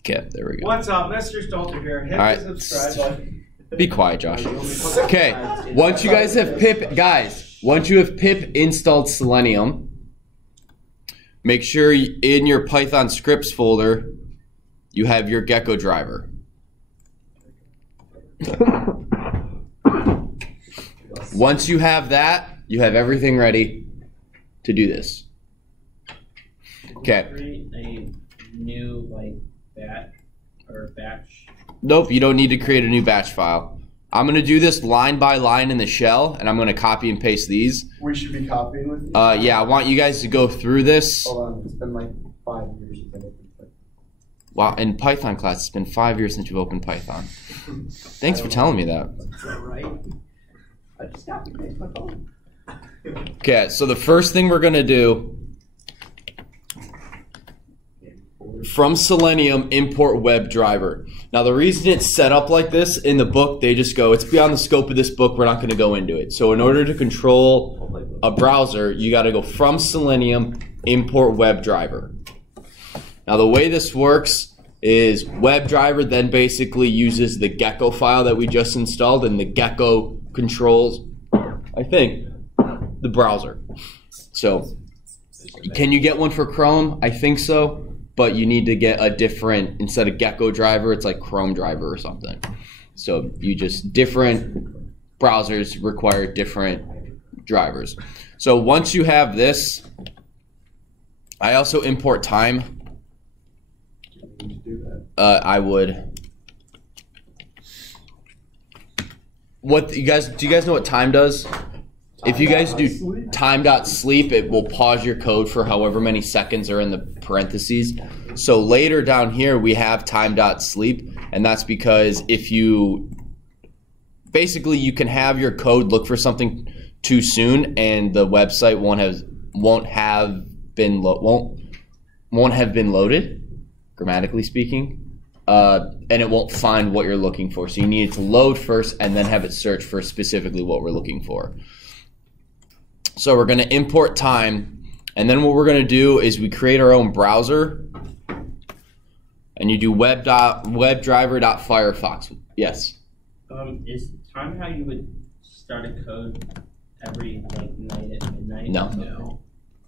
Okay, there we go. What's up, Mr. Stolter here. Hit the subscribe button. Be quiet, Josh. Okay, once you guys have once you have pip installed Selenium, make sure in your Python scripts folder you have your Gecko driver. Once you have that, you have everything ready to do this. Okay. Create a new batch. Nope, you don't need to create a new batch file. I'm going to do this line by line in the shell, and I'm going to copy and paste these. We should be copying with you? Yeah, I want you guys to go through this. Hold on, it's been like 5 years since I've opened Python. Wow, in Python class, it's been 5 years since you've opened Python. Thanks for telling me that. That's not right. I just copy and paste my phone. Okay, so the first thing we're going to do, from Selenium, import webdriver. Now the reason it's set up like this, in the book they just go, it's beyond the scope of this book, we're not going to go into it. So in order to control a browser, you got to go from Selenium, import webdriver. Now the way this works is webdriver then basically uses the Gecko file that we just installed, and the Gecko controls, I think, the browser. So can you get one for Chrome? I think so. But you need to get a different, instead of Gecko driver, it's like Chrome driver or something. So you just, different browsers require different drivers. So once you have this, I also import time. I would. Do you guys know what time does? If you guys do time.sleep, it will pause your code for however many seconds are in the parentheses. So later down here, we have time.sleep, and that's because if you, basically you can have your code look for something too soon, and the website won't have been loaded, grammatically speaking, and it won't find what you're looking for. So you need it to load first, and then have it search for specifically what we're looking for. So we're going to import time, and then what we're going to do is we create our own browser, and you do webdriver.firefox. Yes? Is time how you would start a code every night at midnight?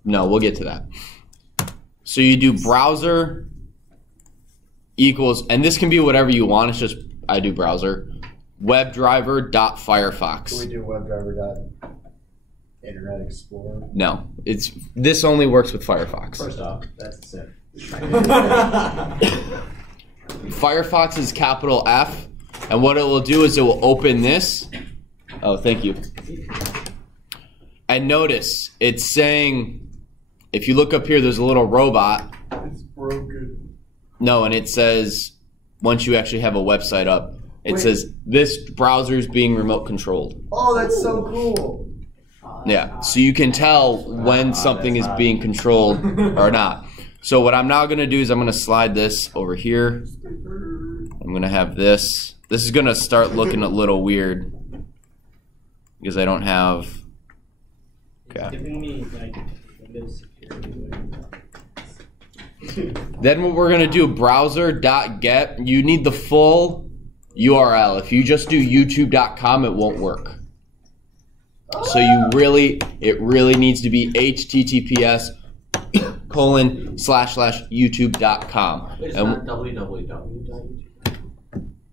No, we'll get to that. So you do browser equals, and this can be whatever you want, it's just, I do browser, webdriver.firefox. Can we do webdriver.Internet Explorer? No, this only works with Firefox. First off, that's a sin. Firefox is capital F, and what it will do is it will open this. Oh, thank you. And notice, it's saying, if you look up here, there's a little robot. It's broken. No, and it says, once you actually have a website up, it says, this browser is being remote controlled. Oh, that's so cool. Yeah, so you can tell when something is being controlled or not. So what I'm now going to do is I'm going to slide this over here. I'm going to have this. This is going to start looking a little weird because I don't have. Okay. Giving me Windows security. Then what we're going to do, browser.get. You need the full URL. If you just do youtube.com, it won't work. So it really needs to be https://youtube.com. It's not www.youtube.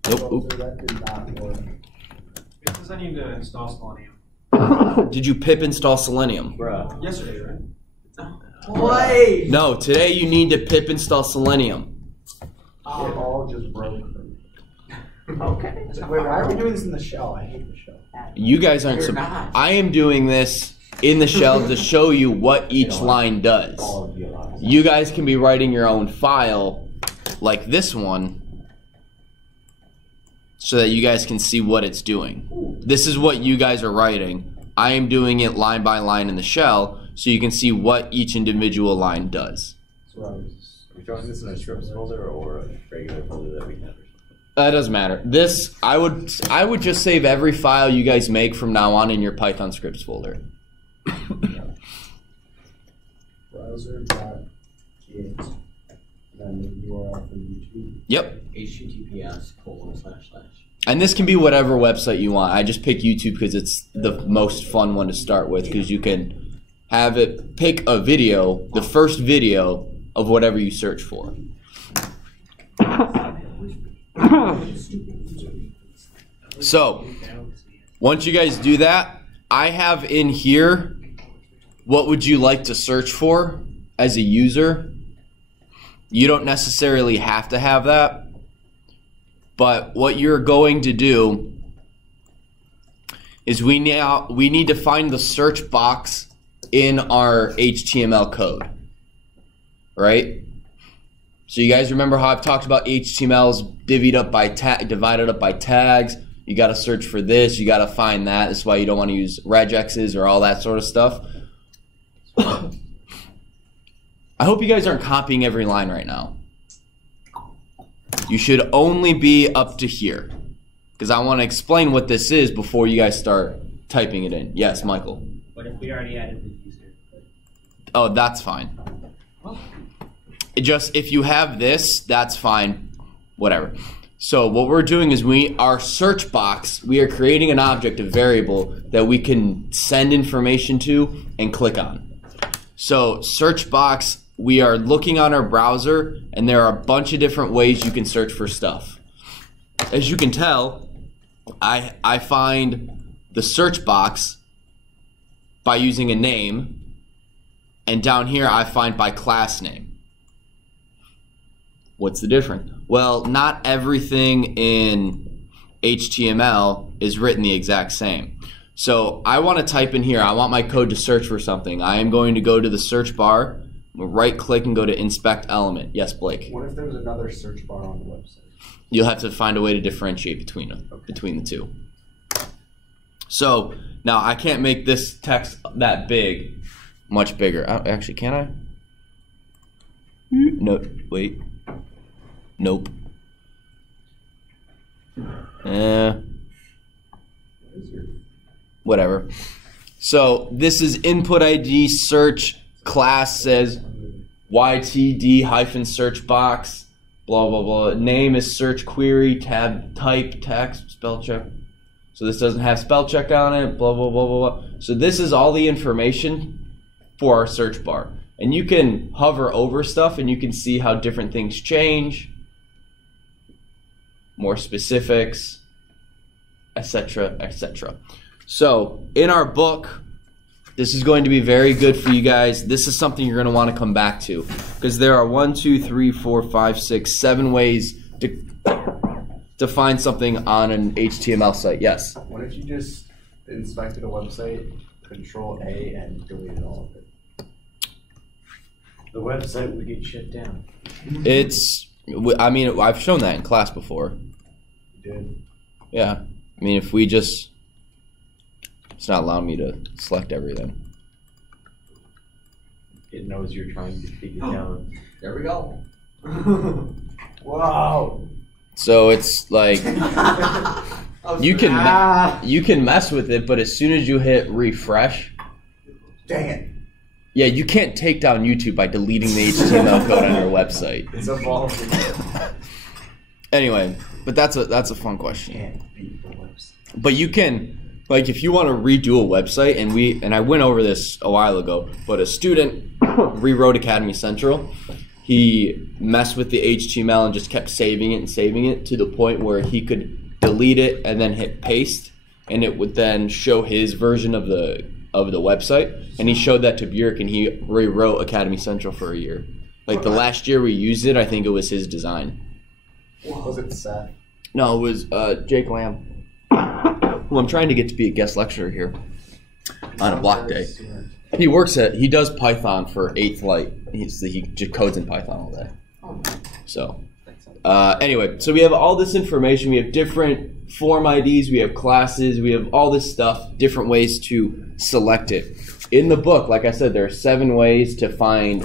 Nope. Because I need to install Selenium. Did you pip install Selenium? Bruh. Yesterday, right? Wait! No, today you need to pip install Selenium. It all just broke. Okay. Wait, why are we doing this in the shell? I hate the shell. You guys aren't. You're not. I am doing this in the shell to show you what each line does. You guys can be writing your own file like this one so that you guys can see what it's doing. This is what you guys are writing. I am doing it line by line in the shell so you can see what each individual line does. Are we throwing this in a scripts folder or a regular folder that we have? That doesn't matter. This, I would just save every file you guys make from now on in your Python scripts folder. Browser.get And the URL from YouTube. Yep. https:// And this can be whatever website you want. I just pick YouTube because it's the most fun one to start with, because you can have it pick a video, the first video of whatever you search for. So, once you guys do that, I have in here, what would you like to search for as a user? You don't necessarily have to have that. But what you're going to do is we need to find the search box in our HTML code, right? So you guys remember how I've talked about HTML's divided up by tags. You got to search for this. You got to find that. That's why you don't want to use regexes or all that sort of stuff. I hope you guys aren't copying every line right now. You should only be up to here, because I want to explain what this is before you guys start typing it in. Yes, Michael. What if we already added the user? Oh, that's fine. Just if you have this, that's fine. Whatever. So what we're doing is our search box, we are creating an object, a variable that we can send information to and click on. So search box, we are looking on our browser, and there are a bunch of different ways you can search for stuff. As you can tell, I find the search box by using a name, and down here I find by class name. What's the difference? Well, not everything in HTML is written the exact same. So I want to type in here, I want my code to search for something. I am going to go to the search bar, right click and go to inspect element. Yes, Blake? What if there was another search bar on the website? You'll have to find a way to differentiate between them, between the two. So now I can't make this text that big, much bigger. Actually, can I? No, wait. Nope. Whatever. So this is input ID search class says YTD hyphen search box, blah blah blah. Name is search query, tab type text spell check. So this doesn't have spell check on it, blah blah blah blah blah. So this is all the information for our search bar. And you can hover over stuff and you can see how different things change, more specifics, etc., etc. So in our book, this is going to be very good for you guys. This is something you're going to want to come back to, because there are 1, 2, 3, 4, 5, 6, 7 ways to find something on an HTML site. Yes? What if you just inspected a website, Control A, and deleted all of it? The website would get shut down. I mean, I've shown that in class before. You did? Yeah. I mean, if we just... It's not allowing me to select everything. It knows you're trying to take it down. There we go. Wow. So it's like you can mess with it, but as soon as you hit refresh, Dang it. yeah, you can't take down YouTube by deleting the HTML code on your website. It's evolving. Anyway, but that's a fun question. Can't beat the website. But you can, like, if you want to redo a website, and I went over this a while ago, but a student rewrote Academy Central. He messed with the HTML and just kept saving it to the point where he could delete it and then hit paste, and it would then show his version of the website. And he showed that to Björk, and he rewrote Academy Central for a year. Like the last year we used it, I think it was his design. Was it Seth? No, it was Jake Lamb. Well, I'm trying to get to be a guest lecturer here on a block day. He does Python for 8th Light. He just codes in Python all day. So, anyway, so we have all this information. We have different form IDs. We have classes. We have all this stuff, different ways to select it. In the book, like I said, there are 7 ways to find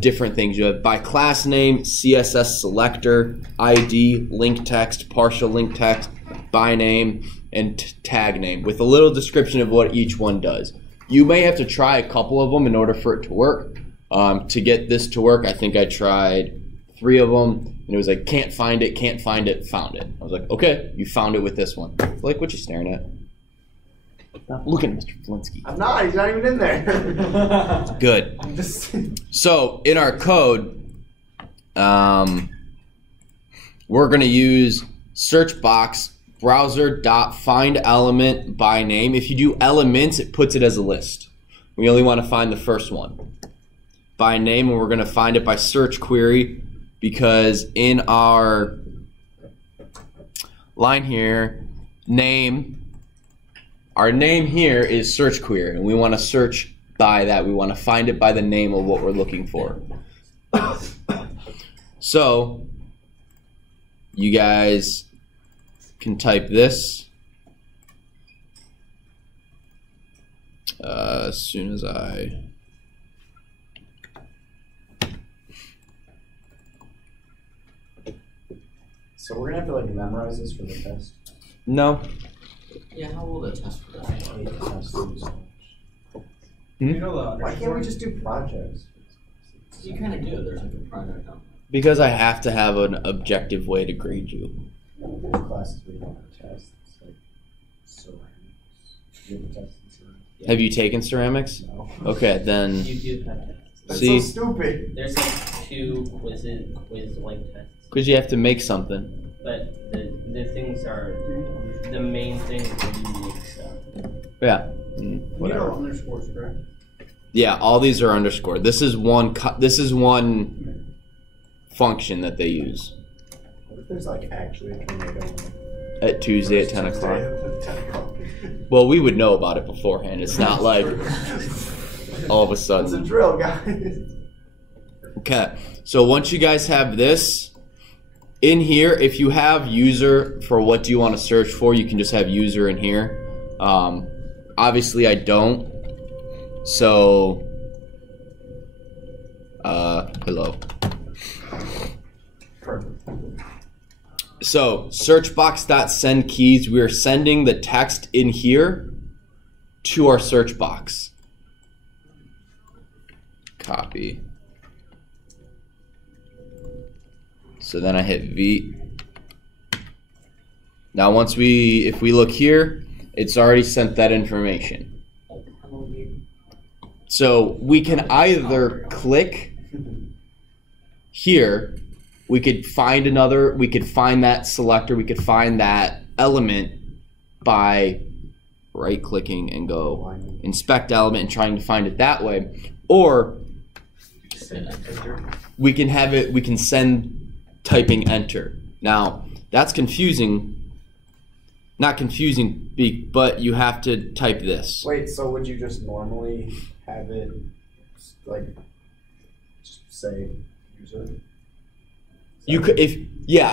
different things. You have by class name, CSS selector, ID, link text, partial link text, by name, and tag name, with a little description of what each one does. You may have to try a couple of them in order for it to work, To get this to work, I think I tried 3 of them, and it was like, can't find it, found it. I was like, okay, you found it with this one. Like, what you staring at? Stop looking at Mr. Flinsky. I'm not. He's not even in there. Good. I'm just. So, in our code, we're going to use search box browser.find element by name. If you do elements, it puts it as a list. We only want to find the first one by name, and we're going to find it by search query, because in our line here, our name here is search query, and we want to search by that. We want to find it by the name of what we're looking for. So you guys can type this as soon as I... So we're gonna have to like memorize this for the test. No. Yeah, how will the test for that? I hate the test so much. You know the Why can't we just do projects? You kind of do. There's like a project on Because I have to have an objective way to grade you. There's classes where you don't have tests. It's like ceramics. You have a test in ceramics? Have you taken ceramics? No. Okay, then You do have tests. That's see, so stupid. There's like 2 quiz-like tests. because you have to make something. But the things are, the main thing is the unique stuff. Yeah. Whatever. underscores, correct? Yeah, all these are underscored. This is one function that they use What if there's like actually a tornado at Tuesday at 10 o'clock. Well, we would know about it beforehand. It's not like all of a It's a sudden. drill, guys. Okay, so once you guys have this, in here, if you have user for what do you want to search for, you can just have user in here. Obviously, I don't. So, hello. Perfect. So, searchbox.send keys, we are sending the text in here to our search box. Copy. So then I hit V. Now if we look here, it's already sent that information. So we can either click here, we could find that selector, we could find that element by right clicking and go inspect element and trying to find it that way. Or we can send typing enter. Now that's confusing. Not confusing, but you have to type this. Wait, so would you just normally have it like just say user? You could,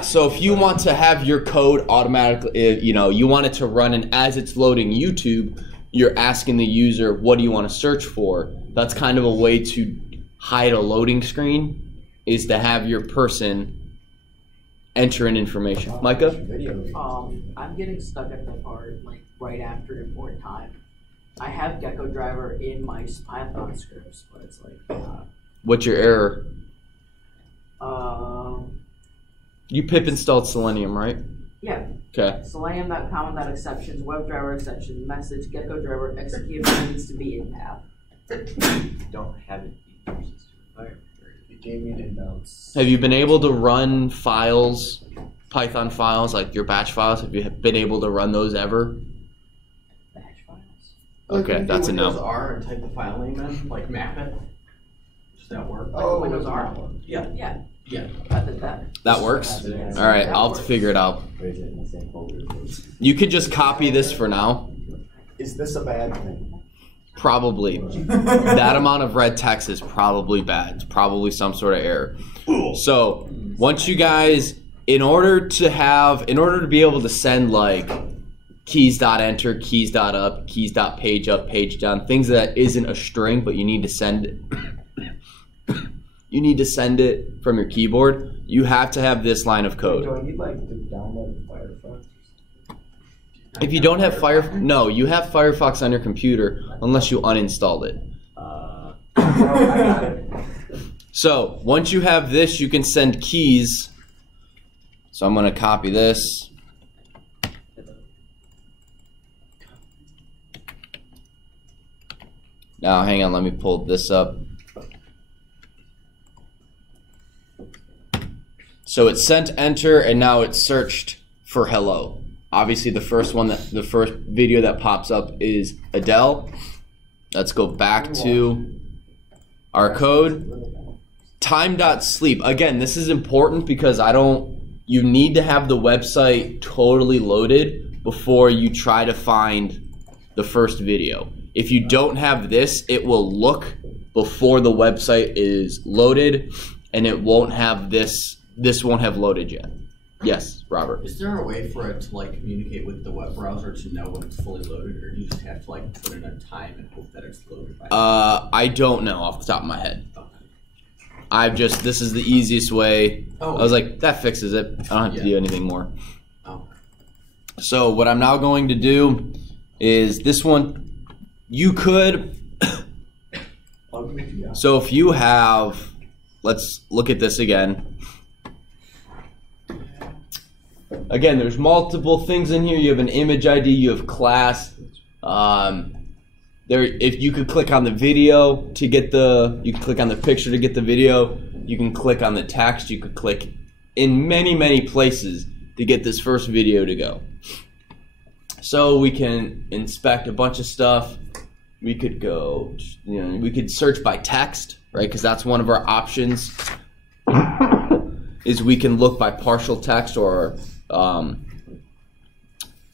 so if you want to have your code automatically, you want it to run, and as it's loading YouTube, you're asking the user, what do you want to search for? That's kind of a way to hide a loading screen, is to have your person enter in information. Micah? I'm getting stuck at the part like right after import time. I have Gecko driver in my Python scripts, but it's like What's your error? um You pip installed Selenium, right? yeah. Okay. Selenium.common.exceptions, WebDriver exception, message, Gecko driver, execution needs to be in path. Don't have it be persistent environment. You gave me the notes. Have you been able to run files, Python files, like your batch files? Have you been able to run those ever? Batch files. Okay, that's a Windows no. R and type the file name in, like map it. Does that work? Oh, Windows R? Yeah. Yeah. Yeah. I did that. That works? All right, I'll have to figure it out. Raise it in the same folder. You could just copy this for now. Is this a bad thing? Probably. That amount of red text is probably bad. It's probably some sort of error. So once you guys, in order to be able to send like keys.enter, keys.up, keys.page up, page down, things that isn't a string, but you need to send it. You need to send it from your keyboard. You have to have this line of Do code. I need like to download Firefox? If you don't have no, you have Firefox on your computer unless you uninstalled it. Oh, I got it. So once you have this, you can send keys. So I'm going to copy this. Now hang on, let me pull this up. So it sent enter, and now it's searched for hello. Obviously the first video that pops up is Adele. Let's go back to our code. Time.sleep. Again, this is important because you need to have the website totally loaded before you try to find the first video. If you don't have this, it will look before the website is loaded, and it won't have this won't have loaded yet. Yes, Robert. Is there a way for it to like communicate with the web browser to know when it's fully loaded, or do you just have to like put in a time and hope that it's loaded by I don't know off the top of my head. Okay. This is the easiest way. Oh, I was like, that fixes it. I don't have to do anything more. Oh. So what I'm now going to do is this one. You could. So if you have, let's look at this again. Again, there's multiple things in here. You have an image ID, you have class. If you could click on the video to get you can click on the picture to get the video. You can click on the text. You could click in many places to get this first video to go. So we can inspect a bunch of stuff. We could go, we could search by text, right? Because that's one of our options. Is we can look by partial text or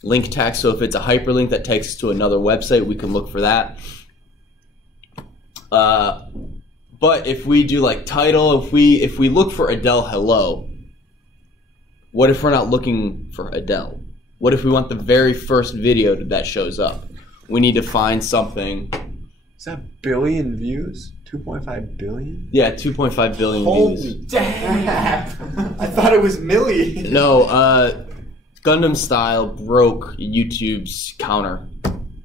link text. So if it's a hyperlink that takes us to another website, we can look for that. But if we do like title, if we look for Adele Hello, what if we're not looking for Adele? What if we want the very first video that shows up? We need to find something. Is that billion views? 2.5 billion? Yeah, 2.5 billion Holy views. damn! I thought it was million. No, Gundam Style broke YouTube's counter.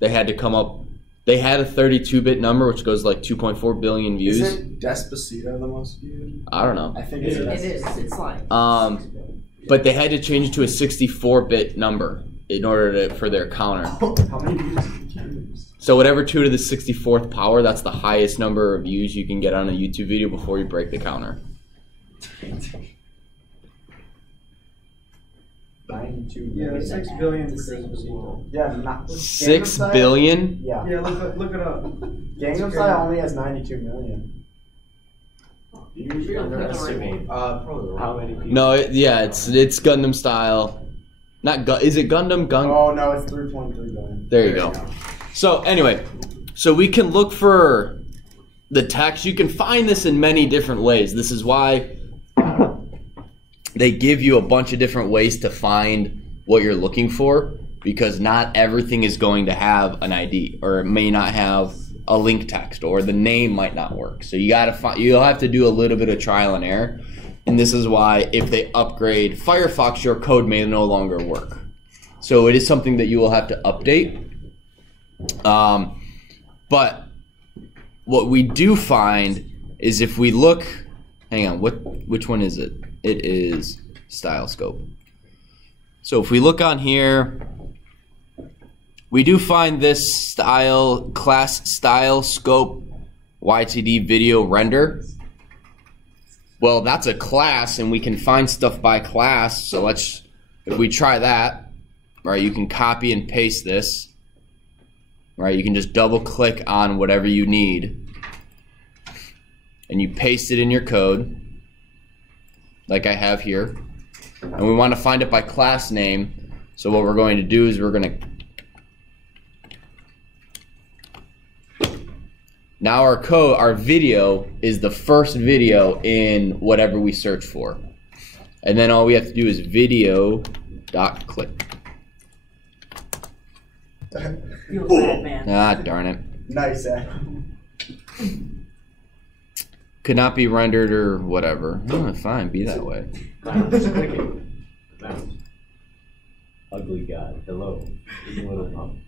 They had to come up. They had a 32-bit number, which goes like 2.4 billion views. Isn't Despacito the most viewed? I don't know. I think It it's is. It's like. But they had to change it to a 64-bit number in order for their counter. How many views did you use? So whatever 2 to the 64th power, that's the highest number of views you can get on a YouTube video before you break the counter. 92 Yeah, million. 6 billion for Despacito. Yeah, not 6 billion? Yeah. Yeah, look it up. Gangnam Style only has 92 million. You usually underestimate probably how many people. No, it's Gundam Style. Is it Gundam? Oh no, it's 3.3 billion. There you go. So anyway, so we can look for the text. You can find this in many different ways. This is why they give you a bunch of different ways to find what you're looking for, because not everything is going to have an ID, or it may not have a link text, or the name might not work. So you'll have to do a little bit of trial and error. And this is why if they upgrade Firefox, your code may no longer work. So it is something that you will have to update. But what we do find is if we look, hang on, which one is it? It is Style Scope. So if we look on here, we do find this class Style Scope YTD video render. Well, that's a class, and we can find stuff by class. So if we try that, right, you can copy and paste this. Right, you can just double click on whatever you need, and you paste it in your code, like I have here. And we want to find it by class name. So what we're going to do is we're going to. Now our video is the first video in whatever we search for. And then all we have to do is video.click. Feels bad, man. Ah, darn it. Nice, Could not be rendered or whatever. Oh, fine, be that way. Ugly guy. Hello. Little pump.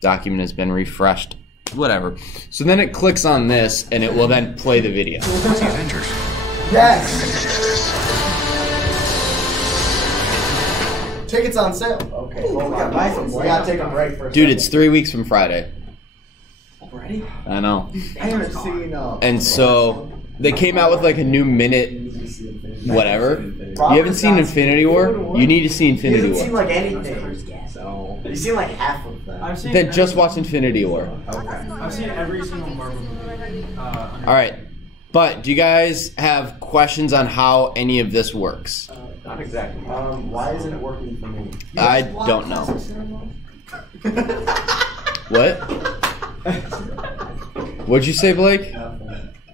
Document has been refreshed. whatever. So then it clicks on this, and it will then play the video. Yes. Tickets on sale. Okay, hold on. We gotta take a break for a Dude, second. it's 3 weeks from Friday. Already? I know. I haven't seen. And so they came out with like a new minute, whatever. You haven't seen Infinity War? You need to see He Infinity doesn't seem War. like anything. So. You seen like half of that. I've seen Then just watch Infinity War. Okay. I've seen every single Marvel movie. All right. But do you guys have questions on how any of this works? Not exactly. Why isn't it working for me? I don't know. What? What'd you say, Blake?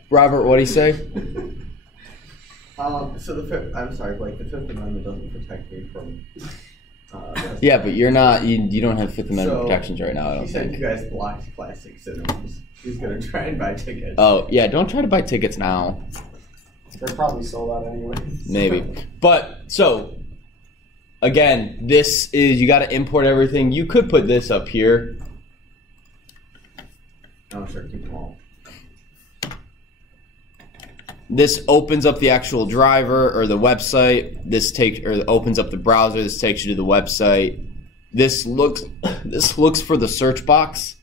Robert, what'd he say? So I'm sorry, Blake. The Fifth Amendment doesn't protect me from. Yeah, but you're not. You don't have Fifth Amendment So, protections right now. I don't He said think. you guys blocked classic cinemas. He's gonna try and buy tickets. Oh yeah, don't try to buy tickets now. They're probably sold out anyway. Maybe. But so again, this is you got to import everything. You could put this up here. Oh, sure, keep them all. This opens up the actual driver or the website. This opens up the browser. This takes you to the website. This looks for the search box.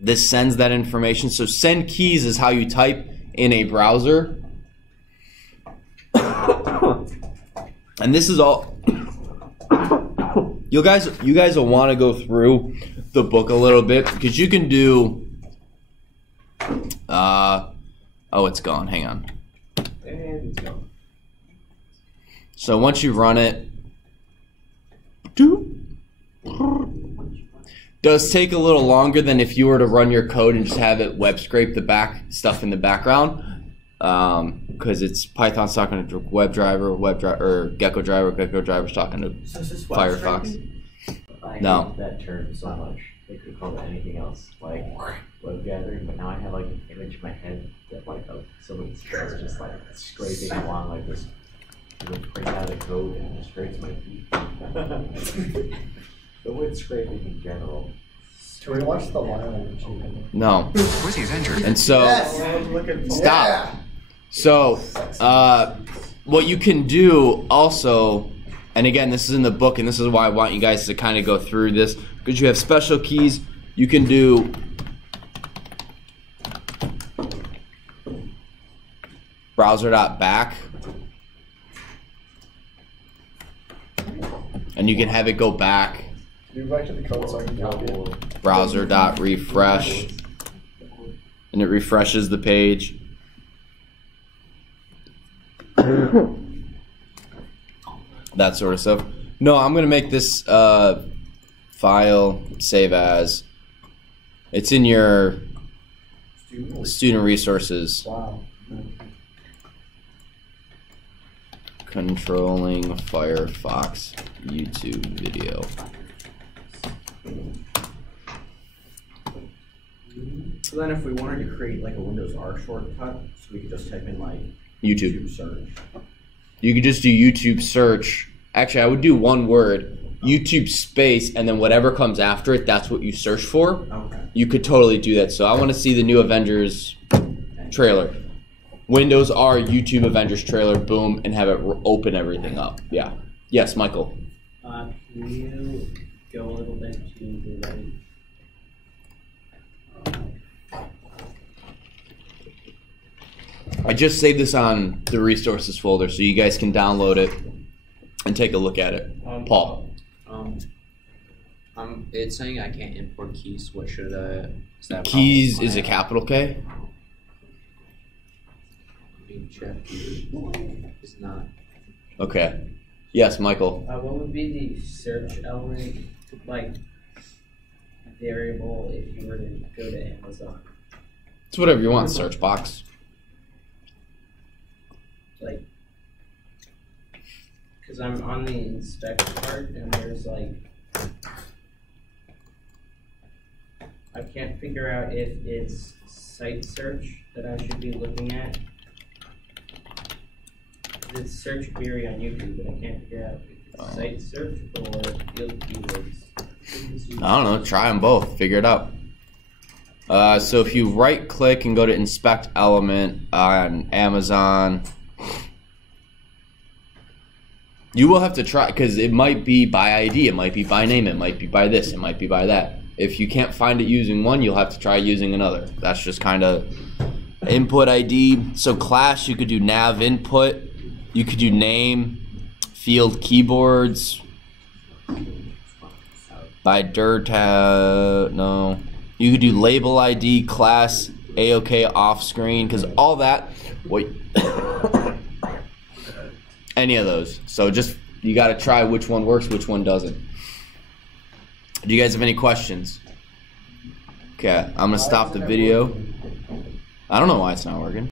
This sends that information. So send keys is how you type in a browser. And this is all you guys will want to go through the book a little bit because you can do oh, it's gone. Hang on. And it's gone. So once you run it, does take a little longer than if you were to run your code and just have it web scrape the back stuff in the background, because it's Python's talking to WebDriver, or Gecko driver's talking to So is this web Firefox. scraping? I No. hate that term so much. They could call it anything else, like web gathering, but now I have like an image in my head that like somebody's just like scraping along like this. It would print out a code and it scrapes my feet. The word scraping in general. Can we watch the lion? no. And so Yes. stop. Yeah. So what you can do also, and again, this is in the book, and this is why I want you guys to kind of go through this, because you have special keys. You can do browser.back, and you can have it go back. Do back to the code so I can copy it. Browser.refresh, and it refreshes the page. That sort of stuff. No, I'm gonna make this file save as. It's in your student resources. Wow. Controlling Firefox YouTube video. So then if we wanted to create like a Windows R shortcut, so we could just type in like YouTube. search. You could just do YouTube search. Actually, I would do one word, YouTube space, and then whatever comes after it, that's what you search for. Okay. You could totally do that. So I want to see the new Avengers trailer. Windows R YouTube Avengers trailer, boom, and have it open everything up. Yeah. Yes, Michael. Can you go a little bit to the right? I just saved this on the resources folder so you guys can download it and take a look at it. Paul. It's saying I can't import keys. What should I? Is that Keys is a capital K? being checked? It's not. Okay. Yes, Michael. What would be the search element, like variable, if you were to go to Amazon? It's whatever you want, search box. Like, because I'm on the inspect part and there's like, I can't figure out if it's site search that I should be looking at. It's search query on YouTube, but I can't figure out if it's site search or field keywords. I don't know. Try them both. Figure it out. So if you right click and go to inspect element on Amazon, you will have to try, because it might be by ID, it might be by name, it might be by this, it might be by that. If you can't find it using one, you'll have to try using another. That's just kind of input ID. So class, you could do nav input, you could do name, field keyboards, by dirt, no. You could do label ID, class, AOK off screen, because all that, wait, any of those. So just, you got to try which one works, which one doesn't. Do you guys have any questions? Okay, I'm going to stop the video. I don't know why it's not working.